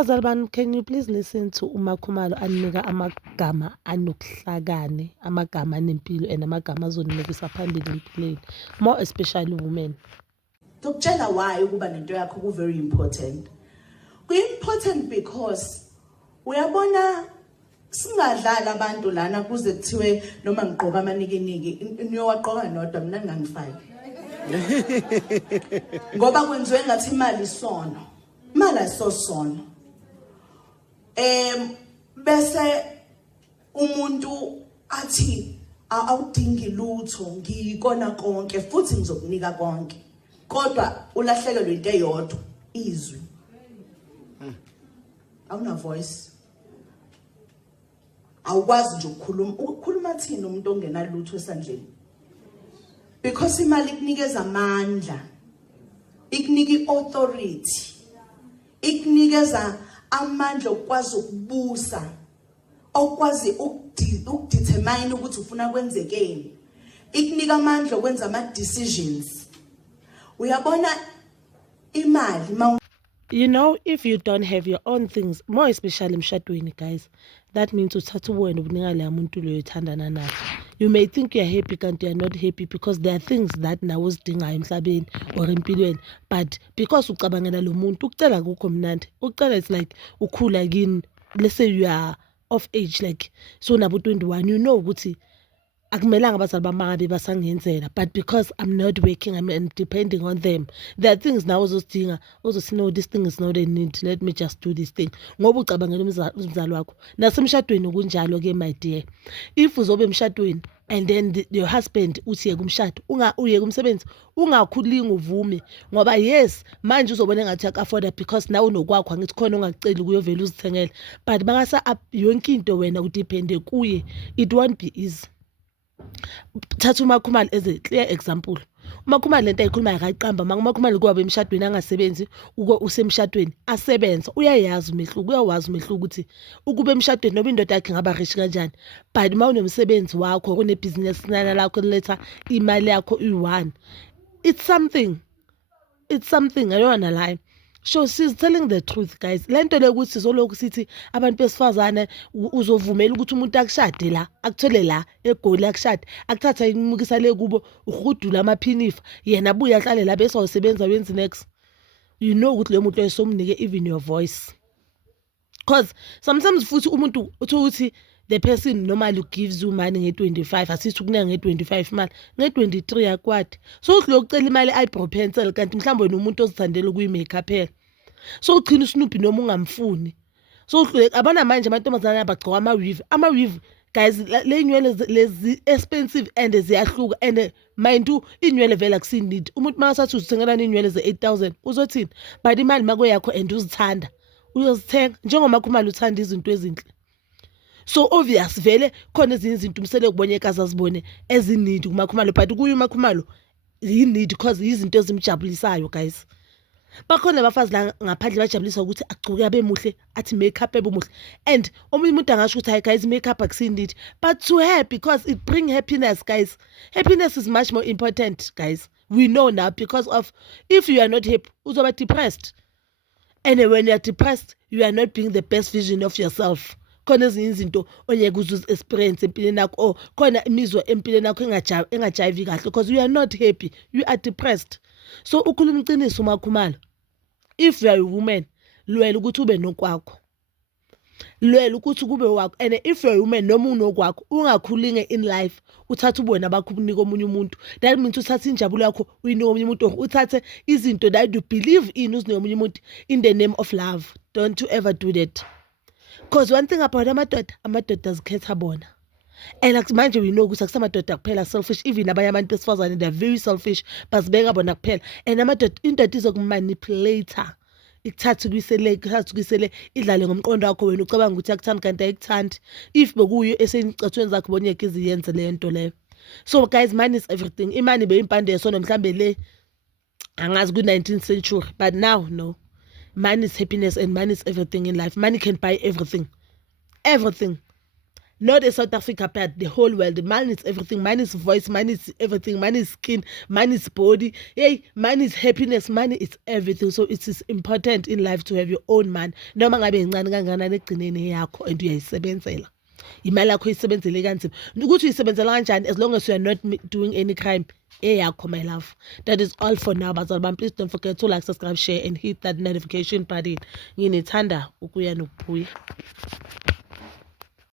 Abazali bami, can you please listen to uMakhumalo anika amagama anokuhlakani, amagama anempilo and amagama azonimekisa phambili empilweni, more especially women. Dokutshela why ukuba nento yakho ku very important. Ku-important because uyabona singadlala abantu lana kuze kuthiwe noma ngigqoka amanikiniki niyowagqoka nodwa mina ngangifaki. Ngoba kwenziwe ngathi imali isono. Imali ayisosono. Bese umuntu athi awudingi lutho ngikona konke futhi ngizokunika konke. Kodwa ulahlekelwe into eyodwa, izwi. Awuna voice. Awukwazi nje ukukhuluma thina umuntu ongenalutho esandleni. Because imali ikunikeza amandla. Ikunika authority. Ikunikeza amandla okwazi ukubusa. Okwazi ukudetermine ukuthi ufuna kwenzekeni. Ikunika amandla okwenza ama decisions. Uyabona imali. You know, if you don't have your own things, more especially emshadweni, guys, that means uthatha ubuwena ubunika leya muntu loyo uthandana naye. You may think you're happy kanti you're not happy because there are things that nawe uzidingayo emhlabeni or empilweni, but because ucabangela lo muntu ukucela akukho mnandi. Ukucela it's like ukhula kini, let's say you are of age, like so nabo 21, you know ukuthi akumelanga abazali bami bangabe basangenzela, but because I'm not working, I'm depending on them. There are things now uzozidinga, uzothi no, this thing is not a need, let me just do this thing. Ngoba ucabangela umzali wakho. Nasemshadweni kunjalo ke my dear. If uzobe emshadweni and then your husband uthi yeka umshado, uyeka umsebenzi, ungakhulinga uvume ngoba yes, manje uzobona ngathi akafford because now unokwakho angithi khona ongaceli kuyovela uzithengele, but bangasa yonke into wena udepende kuye, it won't be easy. Thatha uMakhumalo as a clear example. uMakhumalo lento ayikhuluma akayiqamba, uMakhumalo kuba emshadweni angasebenzi, usemshadweni asebenza, uyayazi umehluko, uyawazi umehluko ukuthi ukube emshadweni noba indoda yakhe ngaba rich kanjani, but mawunomsebenzi wakho kunebhizinesi nana lakho letha imali yakho u1, it's something, I don't wanna lie. So she's telling the truth, guys. Lento lekuthi sizoloku sithi abantu besifazane uzovumela ukuthi umuntu akushade la, akuthole la eGoli akushade, akuthatha imukisa le kubo, uhudula amaphinifa, yena abuya ahlale la bese usebenza wenzi next. You know ukuthi lo muntu esomnike even your voice. Because sometimes futhi umuntu uthi the person normally gives you money nge-25, asithi ukunika nge-25 imali, nge-23 yakwadi. So uthi lokucela imali eyebrow pencil kanti mhlawumbe wena umuntu ozithandela ukuyi-makeup phela. So ugcina uSnoopy noma ungamfuni. So abana manje amantombazana abagcoka ama-weave, guys, le nywele lezi expensive and ziyahluka, and mind you inywele vela akusinidi. Umuntu makasathi uzithengelana inywele ze-8,000 uzothini? But imali mako yakho and uzithanda, uyozithenga njengoMakhumalo uthanda izinto ezinhle. So obvious vele khona ezinye izinto umsele ukubonyeka azazibone ezinidi kuMakhumalo, but kuye uMakhumalo yinidi because izinto ezimjabulisayo, guys. Bakhona abafazi la ngaphandle bajabulisa ukuthi agcoke abe muhle, athi makeup ebumuhle, and omunye umuntu angasho ukuthi hayi guys, makeup akusinidi, but to her because it bring happiness, guys. Happiness is much more important, guys. We know now, because of if you are not happy uzoba depressed, and when you are depressed you are not being the best version of yourself. Khona ezinye izinto onyeke uzi-experience empilweni yakho, or khona imizwa empilweni yakho engajive kahle because you are not happy, you are depressed. So ukhuluma iqiniso uMakhumalo, if you are a woman, lwela ukuthi ube nokwakho, lwela ukuthi kube wakho, and if you are a woman noma unokwakho ungakhulinge in life uthatha ubuwena bakho ubunika omunye umuntu. That means uthatha injabulo yakho uyinika omunye umuntu, uthathe izinto that you believe in uzinika omunye umuntu in the name of love. Don't you ever do that. Because one thing about amadoda azikhetha bona. And like manje we know ukuthi akusamadoda kuphela selfish, even abanye abantu besifazane they are very selfish, bazibeka bona kuphela. And indoda izokumanipulator, ikuthatha ukuyisele idlale ngomqondo wakho, wena ucabanga ukuthi akuthanda kanti ayikuthandi. If bekuyo eseyicathweni zakho bonyeke iziyenze le nto leyo. So guys, money is everything. Imali beyimpande yesono mhlambe le angazi ku-19th century, but now no. Money is happiness and money is everything in life. Money can buy everything. Everything. not a South Africa but the whole world. Man is everything. Man is voice. Man is everything. Man is skin. Man is body. Hey, man is happiness. Money is everything. So it is important in life to have your own man. Noma ngabe incane kangakanani egcineni yakho and uyayisebenzela. Imali yakho isebenzele kanzima. Ukuthi uyisebenzela kanjani as long as you are not doing any crime. Eyakho, my love. That is all for now. But please don't forget to like, subscribe, share, and hit that notification button. Nginethanda ukuya nokubuya.